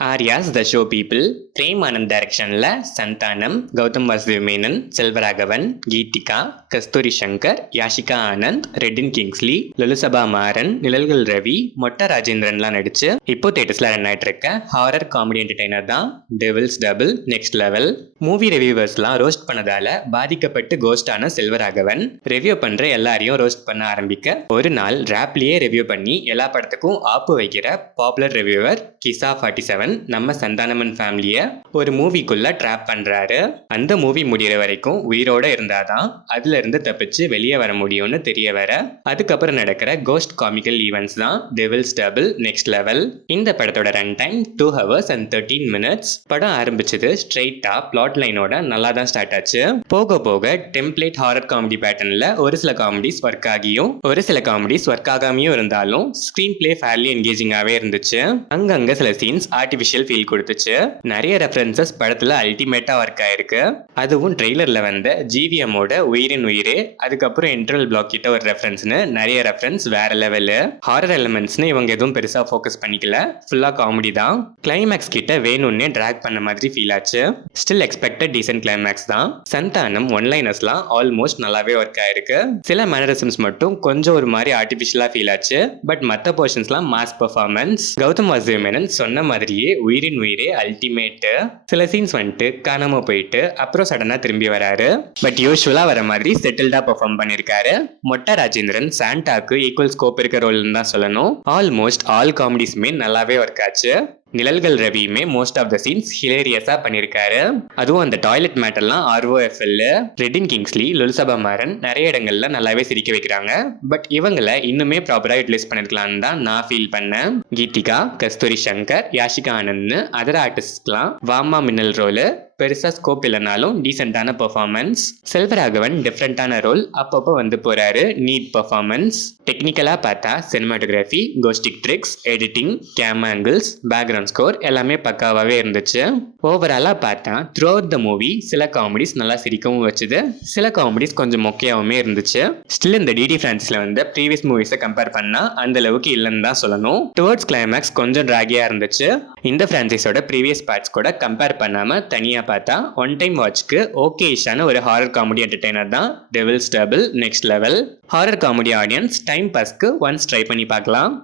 Arya's the show people, Prem Anand டைரக்ஷன்ல சந்தானம், கௌதம் வாசுதேவ் மேனன், செல்வராகவன், கீதிகா, கஸ்தூரி சங்கர், யாஷிகா ஆனந்த், ரெட்டின் கிங்ஸ்லி, லுலுசபா மாறன், நிழல்கள் ரவி, மொட்ட ராஜேந்திரன்லாம் நடிச்சு இப்போ தேட்டர்ஸ்ல ரன் ஆயிட்டு இருக்க ஹாரர் காமெடி என்டர்டைனர் தான் devil's double next level. Movie ரிவ்யூவர்ஸ்லாம் ரோஸ்ட் பண்ணதால பாதிக்கப்பட்டு கோஸ்டான செல்வராகவன் ரிவ்யூ பண்ற எல்லாரையும் ரோஸ்ட் பண்ண ஆரம்பிக்க ஒரு நாள் ராப்லயே ரிவ்யூ பண்ணி எல்லா படத்துக்கும் ஆப்பு வைக்கிற பாப்புலர் ரிவ்யூவர் கிசா 47 நம்ம சந்தானமன் ஃபேமிலியை ஒரு மூவிக்குள்ள ட்ராப் பண்றாரு. அந்த மூவி முடிகிற வரைக்கும் உயிரோட இருந்தாதான் அதுல இருந்து தப்பிச்சு வெளியே வர முடியும்னு தெரிய வர அதுக்கப்புறம் நடக்கிற கோஸ்ட் காமிக்கல் ஈவெண்ட்ஸ் தான் டெவில்ஸ் டபுள் நெக்ஸ்ட் லெவல். இந்த படத்தோட run time 2 hours and 13 minutes. படம் ஆரம்பிச்சது ஸ்ட்ரெயிட்டா பிளாட் லைனோட நல்லா தான் ஸ்டார்ட் ஆச்சு. போக போக டெம்ப்ளேட் ஹாரர் காமெடி பேட்டர்ன்ல ஒரு சில காமெடிஸ் ஒர்க் ஆகியும் ஒரு சில காமெடிஸ் ஒர்க் ஆகாமையும் இருந்தாலும் ஸ்கிரீன் பிளே ஃபேர்லி என்கேஜிங்காவே இருந்துச்சு. அங்கங்க சில சீன்ஸ் ஆர்டிஃபிஷியல் ஃபீல் கொடுத்துச்சு. நிறைய ரெஃபரன்சஸ் படத்துல அல்டிமேட்டா ஒர்க் ஆயிருக்கு. அதுவும் ட்ரெய்லர்ல வந்த ஜிவிஎம்மோட உயிரின் உயிரே, அதுக்கப்புறம் இன்டர்வல் பிளாக் கிட்ட ஒரு ரெஃபரன்ஸ்னு நிறைய ரெஃபரன்ஸ் வேற லெவலு. ஹாரர் எலிமெண்ட்ஸ்னு இவங்க எதுவும் பெருசா ஃபோக்கஸ் பண்ணிக்கல, ஃபுல்லா காமெடி தான். கிளைமேக்ஸ் கிட்ட வேணும்னே டிராக் பண்ண மாதிரி ஃபீல் ஆச்சு. ஸ்டில் எக்ஸ்பெக்டட் டீசென்ட் கிளைமேக்ஸ் தான். சந்தானம் ஒன்லைனர்ஸ்லாம் ஆல்மோஸ்ட் நல்லாவே ஒர்க் ஆயிருக்கு. சில மேனரிசம்ஸ் மட்டும் கொஞ்சம் ஒரு மாதிரி ஆர்டிஃபிஷியலா ஃபீல் ஆச்சு. பட் மற்ற போர்ஷன்ஸ்லாம் மாஸ் பெர்ஃபார்மன்ஸ். கௌதம் வாசுதேவ் மேனன் சொன்ன மாதிரியே உயிரின் உயிரே அல்டிமேட்டு. சில சீன்ஸ் வந்துட்டு காணாம போயிட்டு அப்புறம் சடனா திரும்பி வராரு. பட் யூஸ்வலா வர மாதிரி செட்டில்டா பெர்ஃபார்ம் பண்ணிருக்காரு. மொட்ட ராஜேந்திரன் சாண்டாக்கு ஈக்குவல் ஸ்கோப் இருக்க ரோல்னு தான் சொல்லணும். ஆல்மோஸ்ட் ஆல் காமெடிஸ்மே நல்லாவே ஒர்க் ஆச்சு. நிழல்கள் ரவியுமே மோஸ்ட் ஆஃப் த சீன்ஸ் ஹிலேரியஸா பண்ணிருக்காரு. அதுவும் அந்த டாய்லெட் மேட்டர்லாம் ROFL, ரெட்டின் கிங்ஸ்லி, லுலுசபா மாறன் நிறைய இடங்கள்ல நல்லாவே சிரிக்க வைக்கிறாங்க. பட் இவங்களை இன்னுமே ப்ராப்பரா யூட்டிலைஸ் பண்ணிருக்கலாம்னு தான் நான் ஃபீல் பண்ணேன். கீதிகா, கஸ்தூரி சங்கர், யாஷிகா ஆனந்த் அதர் ஆர்டிஸ்ட்லாம் வாமா மின்னல் ரோலு பெருசா ஸ்கோப் இல்லைனாலும் டீசென்டான பெர்ஃபார்மன்ஸ். செல்வராகவன் டிஃப்ரெண்டான ரோல் அப்பப்போ வந்து போறாரு, நீட் பெர்ஃபார்மன்ஸ். டெக்னிக்கலா பார்த்தா சினிமாட்டோகிராஃபி, கோஸ்டிக் tricks, editing, cam angles, background score எல்லாமே பக்காவாகவே இருந்துச்சு. ஓவராலாக பார்த்தா த்ரூ அவுட் த மூவி சில காமெடிஸ் நல்லா சிரிக்கவும் வச்சுது, சில காமெடிஸ் கொஞ்சம் மொக்கையாகவுமே இருந்துச்சு. ஸ்டில் இந்த டிடி ஃப்ரான்சிஸில் வந்து ப்ரீவியஸ் மூவிஸை கம்பேர் பண்ணால் அந்த அளவுக்கு இல்லைன்னு தான் சொல்லணும். டுவர்ட்ஸ் கிளைமேக்ஸ் கொஞ்சம் ட்ராகியாக இருந்துச்சு. இந்த ஃப்ரான்சைஸோட ப்ரீவியஸ் பார்ட்ஸ் கூட கம்பேர் பண்ணாமல் தனியாக பார்த்தா ஒன் டைம் வாட்ச்க்கு ஓகேஷான ஒரு ஹாரர் காமெடி என்டர்டைனர் தான் devil's double next level. Horror comedy audience time பாஸ்க்கு ஒன்ஸ் ட்ரை பண்ணி பார்க்கலாம்.